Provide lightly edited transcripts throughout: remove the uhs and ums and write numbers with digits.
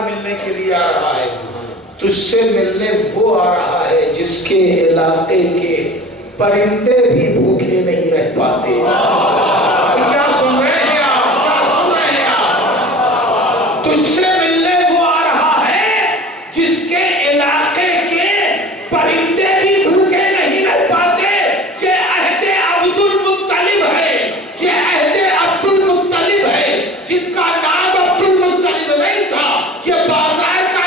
سردار ملنے کے لیے آ رہا ہے، تجھ سے ملنے وہ آ رہا ہے جس کے علاقے کے پرندے بھی بھوکے نہیں رہ پاتے۔ کیا سن رہے ہیں آپ؟ کیا سن رہے ہیں آپ؟ تجھ سے ملنے وہ آ رہا ہے جس کے علاقے کے پرندے بھی بھوکے نہیں رہ پاتے۔ یہ عہد عبد المطلب ہے، یہ عہد عبد المطلب ہے، جن کا نام عبد المطلب نہیں تھا، یہ بازار کا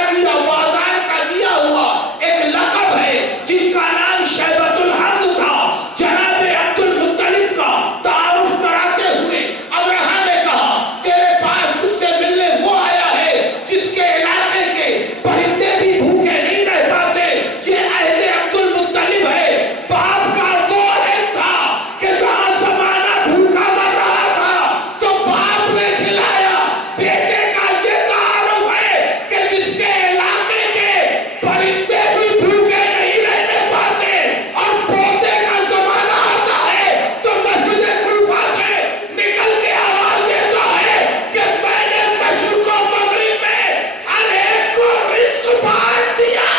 دیا ہوا ایک لقب ہے، جن کا نام شیبۃ الحمد تھا۔ جناب عبد المطلب کا تعارف کراتے ہوئے ابرہہ نے کہا تیرے پاس تجھ سے ملنے وہ آیا ہے جس کے علاقے کے پرندے بھی بھوکے نہیں رہ پاتے۔ یہ عہد عبد المطلب ہے، باپ کا وہ عہد تھا کہ جہاں زمانہ بھوکا مر رہا تھا تو باپ نے کھلایا۔ بیٹے کا یہ تعارف ہے کہ جس کے علاقے کے پرندے بھی بھوکے نہیں رہنے پاتے، اور پوتے کا زمانہ آتا ہے تو مسجد کوفہ میں نکل کے آواز دیتا ہے کہ میں نے مشرق و مغرب میں ہر ایک کو رزق بانٹ دیا۔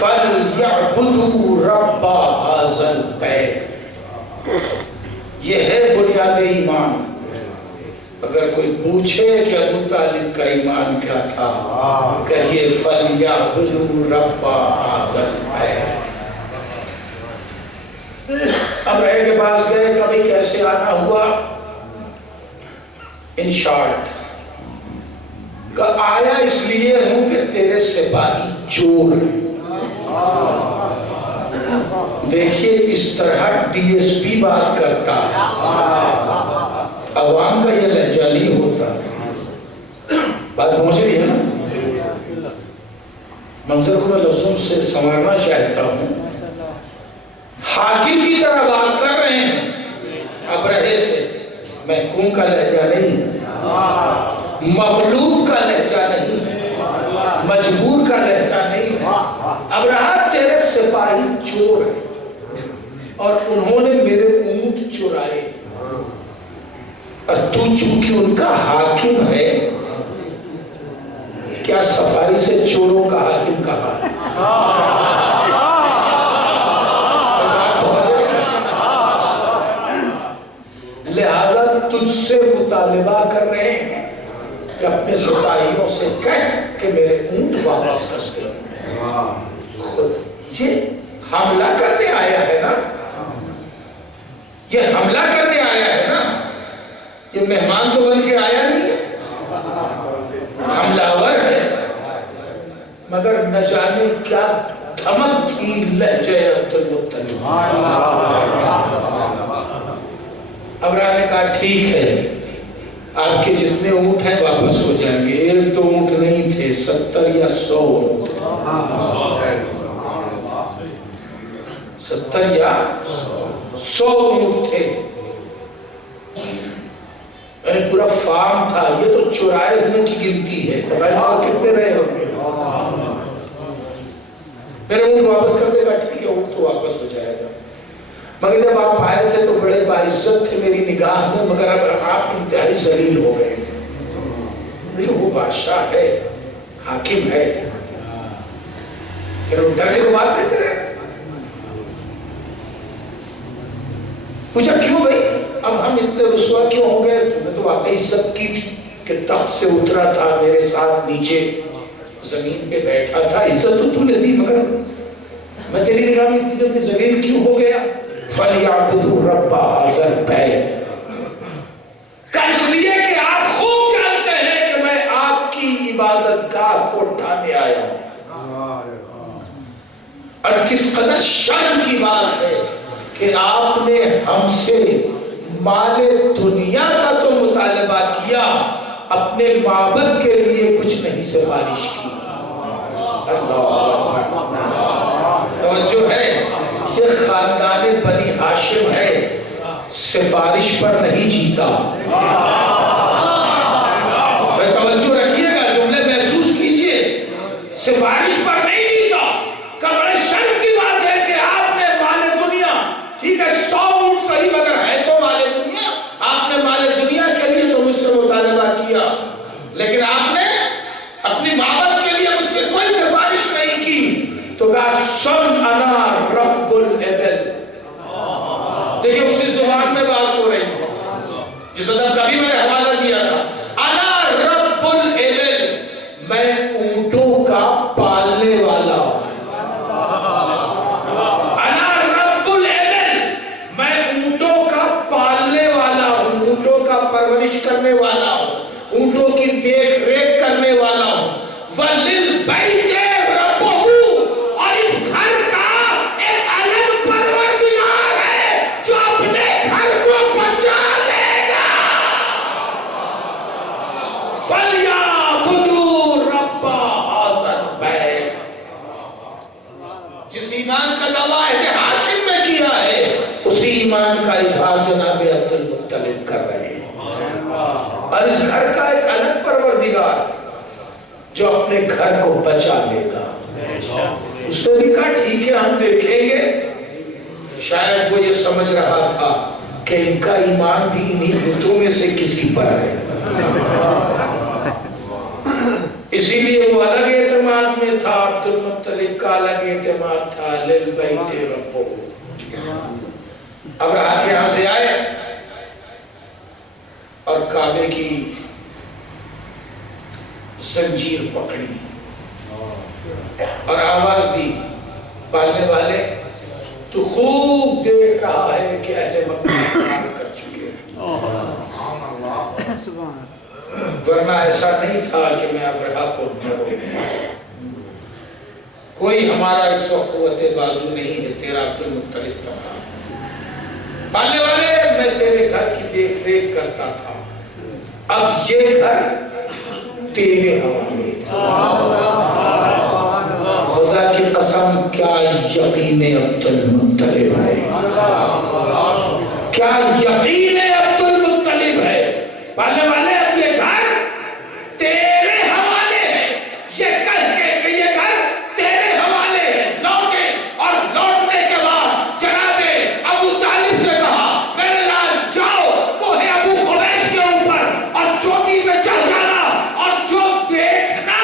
فَلْيَعْبُدُوا رَبَّ هَذَا الْبَيْتِ، یہ ہے بنیاد ایمان۔ اگر کوئی پوچھے کہ ابو طالب کا ایمان کیا تھا، کہیے فَلْيَعْبُدُوا رَبَّ هَذَا الْبَيْتِ۔ اب رہے کے پاس گئے، کبھی کیسے آنا ہوا؟ ان شارٹ کہ آیا اس لیے ہوں کہ تیرے سپاہی چور ہیں۔ دیکھیے اس طرح ڈی ایس پی بات کرتا ہے، عوام کا یہ لہجہ نہیں ہوتا۔ بات پہنچ رہی ہے نا؟ منظر کو میں لفظوں سے سنوارنا چاہتا ہوں۔ حاکم کی طرح بات کر رہے ہیں ابرہے سے، محکوم کا لہجہ نہیں، مغلوب کا لہجہ نہیں، مجبور کا لہجہ نہیں۔ ابرہہ تیرے سپاہی چور ہیں اور انہوں نے میرے اونٹ چرائے، اور تو چونکہ ان کا حاکم ہے، کیا صفائی سے چوروں کا حاکم کہا؟ لہذا تجھ سے مطالبہ کر رہے ہیں کہ اپنے سپاہیوں سے کہہ کہ میرے اونٹ واپس کر دیں۔ یہ حملہ کرنے آیا ہے نا، یہ حملہ کرنے آیا ہے نا، یہ مہمان تو بن کے آیا نہیں ہے، حملہ ور ہے۔ مگر نہ جانے کیا دھمک تھی لہجہ عبد المطلب۔ ابرہہ نے کہا ٹھیک ہے، آپ کے جتنے اونٹ ہیں واپس ہو جائیں گے۔ ایک دو اونٹ نہیں تھے، 70 یا 100 اونٹ، 70 یا 100 اونٹ تھے، پورا فارم تھا۔ یہ تو چرائے اونٹ کی گنتی ہے، کتنے رہے ہوں گے؟ میرے اونٹ واپس کر دے گا، ٹھیک ہے، اونٹ تو واپس ہو جائے گا۔ مگر جب آپ آئے تھے تو بڑے باعزت تھے میری نگاہ میں، مگر اب آپ انتہائی ذلیل ہو گئے۔ وہ بادشاہ ہے، حاکم ہے، پھر ڈر کے تو بات نہیں کرے۔ پوچھا کیوں بھائی، اب ہم اتنے رسوا کیوں ہو گئے؟ تمہیں تو واقعی عزت کی تھی کہ تخت سے اترا تھا، میرے ساتھ نیچے زمین پہ بیٹھا تھا، عزت تو نے دی، مگر میں تیری نگاہ میں اتنی جلدی ذلیل کیوں ہو گیا؟ فَلْيَعْبُدُوا رَبَّ هَذَا الْبَيْتِ، کہ اس لیے کہ آپ خوب جانتے ہیں کہ میں آپ کی عبادت گاہ کو ڈھانے آیا ہوں۔ اور کس قدر شرم کی بات ہے کہ آپ نے ہم سے مال دنیا کا تو مطالبہ کیا، اپنے معبد کے لیے کچھ نہیں سفارش کی۔ توجہ ہے، یہ خاندان بنی ہاشم ہے، سفارش پر نہیں جیتا۔ توجہ رکھیے گا، جملے محسوس کیجئے، سفارش پر نہیں جیتا۔ بڑے شرم کی بات ہے کہ آپ نے مال دنیا، ٹھیک ہے 100 اونٹ صحیح مگر ہے تو مال دنیا، آپ نے مال دنیا کے لیے تو مجھ سے مطالبہ کیا، لیکن آپ نے اپنی معبد کے لیے مجھ سے کوئی سفارش نہیں کی۔ تو کہا سن انا رب العبل۔ دیکھیں اسی زبان میں بات ہو رہی ہے جس وقت کبھی میں نے حوالہ دیا تھا، انا رب العبل، میں اونٹوں کا پالنے والا ہوں۔ انا رب العبل، میں اونٹوں کا پالنے والا ہوں، اونٹوں کا پرورش کرنے والا ہوں، اونٹوں کی دیکھ ریکھ کرنے والا ہوں۔ وَلِلْبَيْتِ رَبُّهُ، اور اس گھر کا ایک الگ پروردگار ہے جو اپنے گھر کو بچا لے گا۔ فَلْيَعْبُدُوا رَبَّ هَٰذَا الْبَيْتِ، جس ایمان کا دعویٰ ہے ہاشم میں کیا ہے، اسی ایمان کا اظہار جناب عبد المطلب کر رہے ہیں۔ اور اس گھر کا ایک الگ پروردگار جو اپنے گھر کو بچا لے گا۔ اس نے بھی کہا ٹھیک ہے ہم دیکھیں گے۔ شاید وہ یہ سمجھ رہا تھا کہ ان کا ایمان بھی انہی بتوں میں سے کسی پر ہے، اسی لیے وہ الگ اعتماد میں تھا، عبد المطلب کا الگ اعتماد تھا۔ للبیت ربو، اب رہا کہ یہاں سے آئے اور کعبے کی زنجیر پکڑی اور آواز دی، پالنے والے تو خوب دیکھ رہا ہے کہ اہل مکہ انکار کر چکے ہیں، ورنہ ایسا نہیں تھا کہ میں ابرہہ کو ڈروں، کوئی ہمارا اس وقت قوت بازو نہیں ہے، تیرا عبد المطلب تھا۔ پالنے والے میں تیرے گھر کی دیکھ ریکھ کرتا تھا، اب یہ گھر تیرے حوالے۔ خدا کی قسم کیا یقین عبد المطلب ہے، کیا یقین عبد المطلب ہے۔ پالنے والے اب یہ گھر تیرے حوالے ہے، یہ کہہ کے کہ یہ گھر تیرے حوالے ہے، لوٹے اور لوٹنے کے بعد جناب ابو طالب سے کہا میرے لال جاؤ کوہ ابو قبیس کے اوپر اور چوٹی پہ چڑھ جانا، اور جو دیکھنا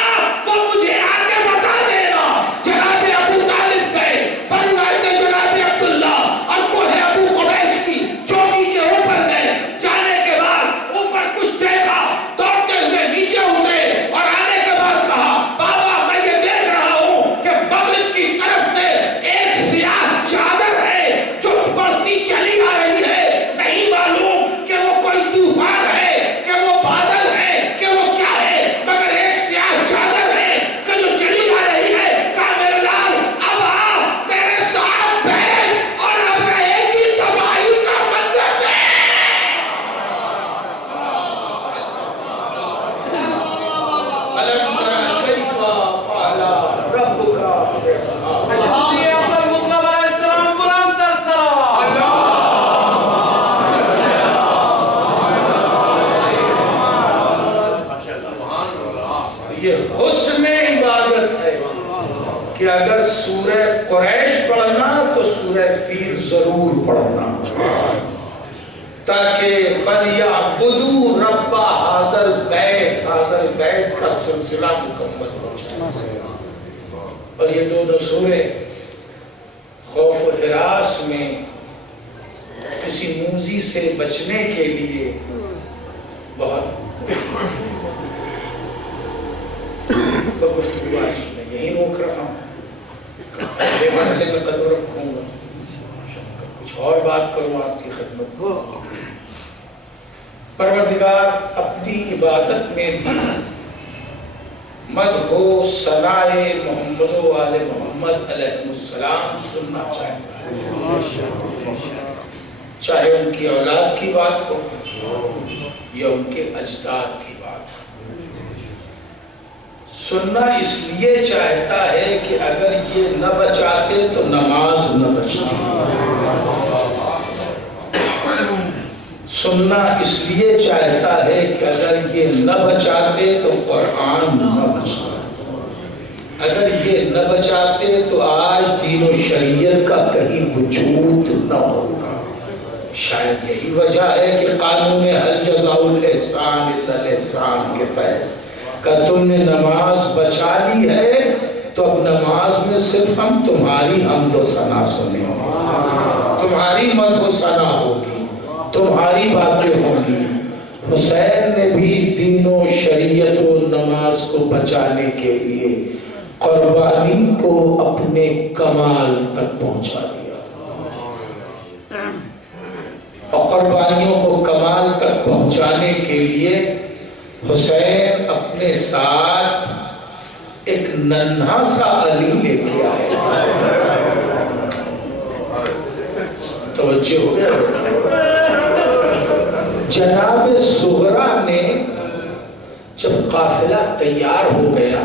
وہ مجھے آگے بتا دینا۔ جناب ابو طالب گئے، بروایت جناب عبداللہ، اور کوہ ابو قبیس کی چوٹی کے اوپر گئے۔ جانے کے بعد اوپر کچھ دیکھا، دوڑتے ہوئے نیچے اترے اور آنے کے بعد کہا بابا میں یہ دیکھ رہا ہوں کہ مغرب کی طرف سے ایک سیاہ چادر ہے جو بڑھتی چلی آ رہی ہے، نہیں معلوم کہ وہ کوئی طوفان ہے کہ وہ بادل ہے کہ وہ کیا ہے، مگر ایک سیاہ چادر ہے کہ جو چلی آ رہی ہے۔ کہا میرے لال اب آ میرے ساتھ بیٹھ اور اب رہے گی تباہی کا منظر دیکھ۔ أَلَمْ تَرَ كَيْفَ فَعَلَ رَبُّكَ بِعَصْحَابِ یہ حسن عبادت ہے کہ اگر سورہ قریش پڑھنا تو سورہ فیل ضرور پڑھنا، تاکہ فَلْيَعْبُدُوا رَبَّ هَٰذَا الْبَيْتِ، هَٰذَا الْبَيْتِ کا سلسلہ مکمل ہو جائے۔ اور یہ دونوں سورے خوف و ہراس میں کسی موذی سے بچنے کے لیے بہت گفتگو آج میں یہی روک رہا ہوں، اگلے مرحلے میں قدم رکھوں گا، کچھ اور بات کروں آپ کی خدمت میں۔ پروردگار اپنی عبادت میں بھی مدح و ثنائے محمد و آل محمد محمد علیہ السلام سننا چاہتا ہے، چاہے ان کی اولاد کی بات ہو یا ان کے اجداد کی بات ہو۔ سننا اس لیے چاہتا ہے کہ اگر یہ نہ بچاتے تو نماز نہ بچتی، سننا اس لیے چاہتا ہے کہ اگر یہ نہ بچاتے تو قرآن نہ بچتا، اگر یہ نہ بچاتے تو آج دین و شریعت کا کہیں وجود نہ ہوتا۔ شاید یہی وجہ ہے کہ قانون حل جزاء الاحسان الا الاحسان کے تحت کہ تم نے نماز بچا لی ہے تو اب نماز میں صرف ہم تمہاری حمد و ثنا سنیں گے، تمہاری مدح و ثنا ہوگی، تمہاری باتیں ہوں گی۔ حسین نے بھی دین و شریعت و نماز کو بچانے کے لیے قربانی کو اپنے کمال تک پہنچا دیا، اور قربانیوں کو کمال تک پہنچانے کے لیے حسین اپنے ساتھ ایک ننھا سا علی لے کے آئے تھے۔ توجہ ہو گیا؟ جناب صغرا نے جب قافلہ تیار ہو گیا،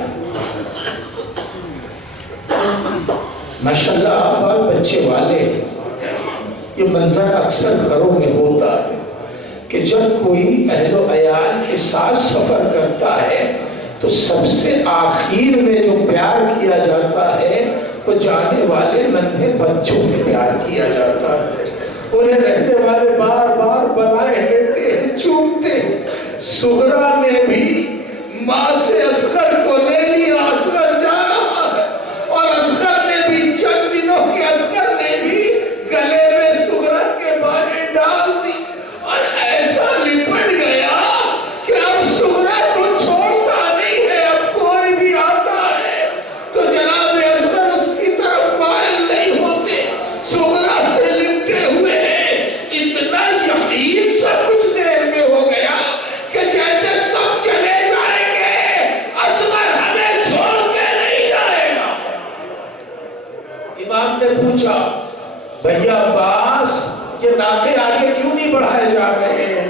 ماشاءاللہ بال بچے والے، یہ منظر اکثر گھروں میں ہوتا ہے کہ جب کوئی اہل و عیال کے ساتھ سفر کرتا ہے تو سب سے آخر میں جو پیار کیا جاتا ہے وہ جانے والے ننھے بچوں سے پیار کیا جاتا ہے، انہیں رہنے والے بار بار بلائے لیتے ہیں، چومتے ہیں۔ صغرا نے بھی ماں سے اصغر کو لے لیا، اصغر جا رہا ہے، اور اصغر نے بھی چند دنوں کے اصغر نے بھی گلے میں صغرا کے بالیں ڈال دی، اور ایسا لپٹ گیا کہ اب صغرا کو چھوڑتا نہیں ہے، اب کوئی بھی آتا ہے تو جناب اصغر اس کی طرف مائل نہیں ہوتے، صغرا سے لپٹے ہوئے ہیں۔ اتنا یقین سا کچھ دیر میں ہو گیا کہ جیسے سب چلے جائیں گے، اصغر ہمیں چھوڑ کے نہیں جائے گا۔ امام نے پوچھا، بھیا عباس یہ ناقے آگے کیوں نہیں بڑھائے جا رہے ہیں؟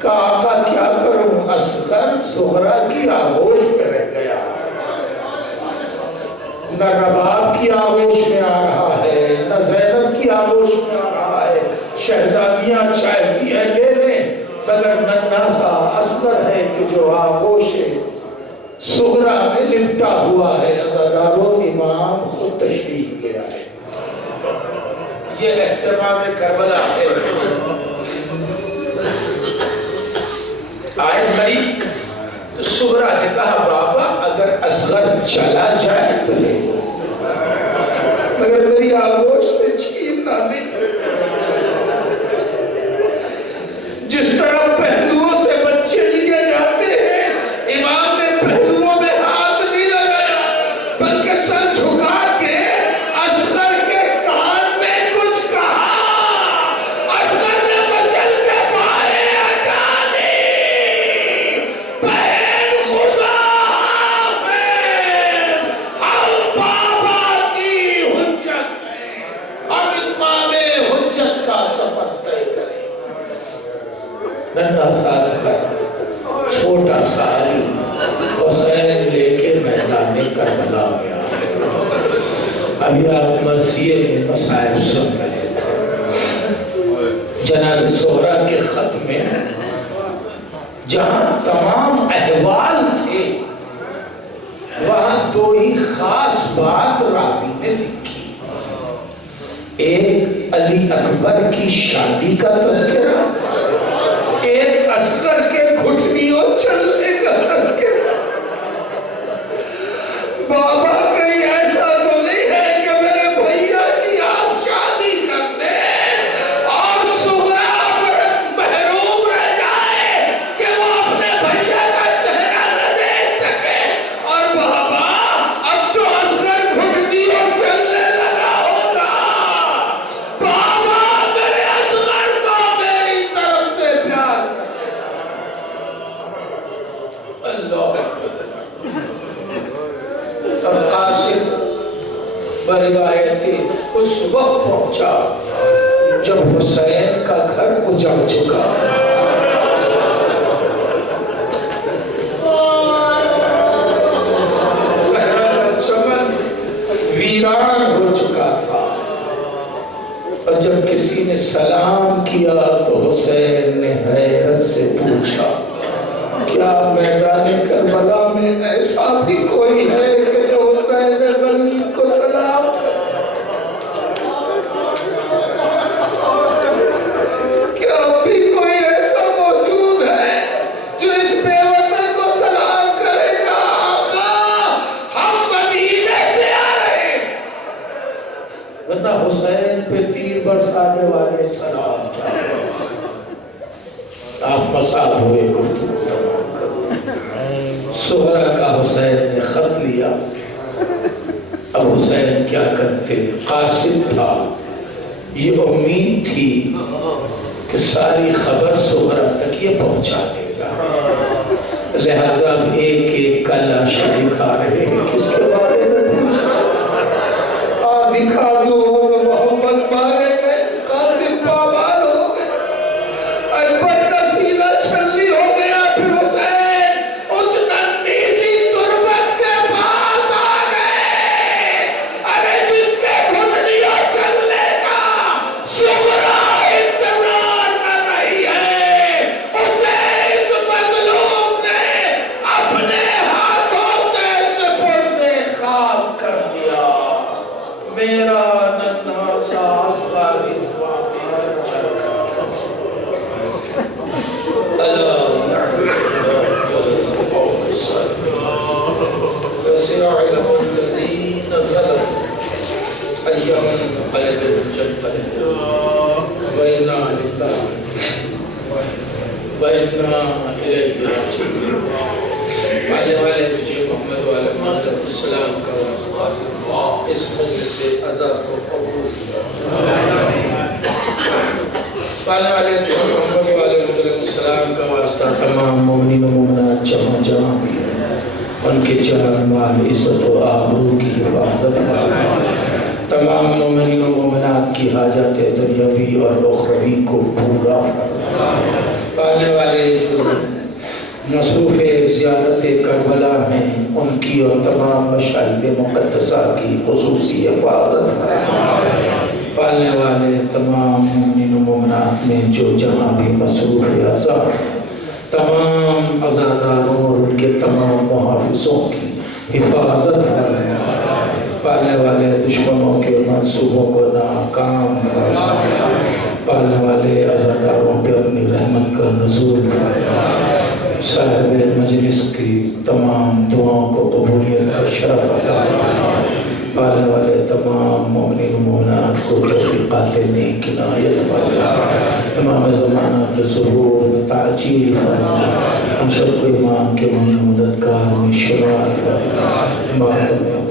کہا آقا کیا کروں، اصغر صغرا کی آغوش میں رہ گیا، نہ رباب کی آغوش میں آ رہا ہے، نہ زینب کی آغوش میں آ رہا ہے۔ شہزادیاں چاہتی ہیں لے لیں، مگر ننھا سا اصغر ہے کہ جو آغوش صغرا میں لپٹا ہوا ہے۔ عزادارو امام خود تشریف لے آئے، یہ اہتمام کربلا ہے۔ آئے بھائی تو صغرا نے کہا بابا اگر اصغر چلا جائے تو لے لو، مگر میری آغوش سے چھیننا نہیں۔ جس طرح پہلوؤں سے بچے لیے جاتے ہیں، امام نے پہلوؤں میں ہاتھ نہیں لگایا بلکہ سر جھکا کے اصغر کے کان میں کچھ کہا۔ اصغر نے مچل کے پائے اٹھانے، بہن خدا حافظ، ہم بابا کی حجت ہیں، ہم اتمام حجت کا سفر طے کریں۔ ننھا سا اصغر، چھوٹا سا علی، حسین لے کے میدان کربلا میں آ گئے۔ ابھی آپ مرثیے میں مسائل سن رہے تھے، جناب صغرا کے خط میں جہاں تمام احوال تھے وہاں دو ہی خاص بات راوی نے لکھی، ایک علی اکبر کی شادی کا تذکرہ، ایک اصغر کے گھٹنیوں چلنے کا تذکرہ۔ بابا کہیں ایسا تو نہیں ہے کہ میرے بھیا کی آپ شادی کر دیں اور صغرا محروم رہ جائے کہ وہ اپنے بھیا کا چہرہ نہ دیکھ سکے، اور بابا اب تو اصغر گھٹنیوں چلنے لگا ہوگا، بابا میرے اصغر کو میری طرف روایت اس وقت پہنچا جب حسین کا گھر اجڑ چکا، صحرا کا چمن ویران ہو چکا تھا، اور جب کسی نے سلام کیا تو حسین نے حیرت سے پوچھا کیا میدان کربلا میں ایسا بھی کوئی ہے کہ جو حسین غنی کو سلام کرے؟ کیا بھی کوئی ایسا موجود ہے جو اس بے وطن کو سلام کرے گا؟ آقا ہم مدینے سے آ رہے ہیں، ورنہ حسین پہ تیر برسانے والے سلام کیا؟ آپ مساعد ہوئے گفتگو تمام کرو۔ سہرا کا حسین نے خط لیا، اب حسین کیا کرتے؟ قاصد تھا، یہ امید تھی کہ ساری خبر سہرا تک یہ پہنچا دے گا، لہذا اب ایک ایک کا لاشا دکھا رہے ہیں، کس کے بارے میں پوچھا؟ دکھا دو محمد بارے میں قاصد پامال ہو گئے، اکبر کا سینہ چھلنی ہو گیا، پھر حسین اس ننھی سی تربت کے پاس آ گئے، ارے جس کے گھٹنیاں چلنے کا سغرا انتظار کر رہی ہے، اسے اس مظلوم نے اپنے ہاتھوں سے سپرد خاک کر دیا۔ میرا ننھا سا والد واقعہ چل گیا، وسيعلم الذين ظلموا أي منقلب ينقلبون وإنا لله وإنا إليه راجعون۔ والے مجھے محمد و علیہ السلام کا اس مجلس عذاب کو قبول والے محمد و علیہ السلام کا واسطہ تمام مومنین و مومنات جہاں جہاں بھی ہیں، ان کے جان مال عزت و آبرو کی حفاظت فرما، تمام مومنین و مومنات کی حاجات دنیاوی اور اخروی کو پورا فرما۔ پانے والے مصروف زیارت کربلا ہیں، ان کی اور تمام مشاہد مقدسہ کی خصوصی حفاظت فرما۔ پالنے والے تمام مومنین و مومنات میں جو جہاں بھی مصروف عزا ہیں، تمام عزاداروں اور ان کے تمام محافظوں کی حفاظت فرما۔ پالنے والے دشمنوں کے منصوبوں کو ناکام فرما۔ پالنے والے عزاداروں پہ اپنی رحمت کا نزول فرما۔ صاحب مجلس کی تمام دعاؤں کو قبولیت کا شرف عطا فرما۔ پالنے والے تمام مومنین و مومنات کو توفیقات نیک عنایت فرما۔ امام زمانہ کے ظہور میں تعجیل فرما۔ ہم سب کو امام کے مددگار میں شمار فرما۔ امام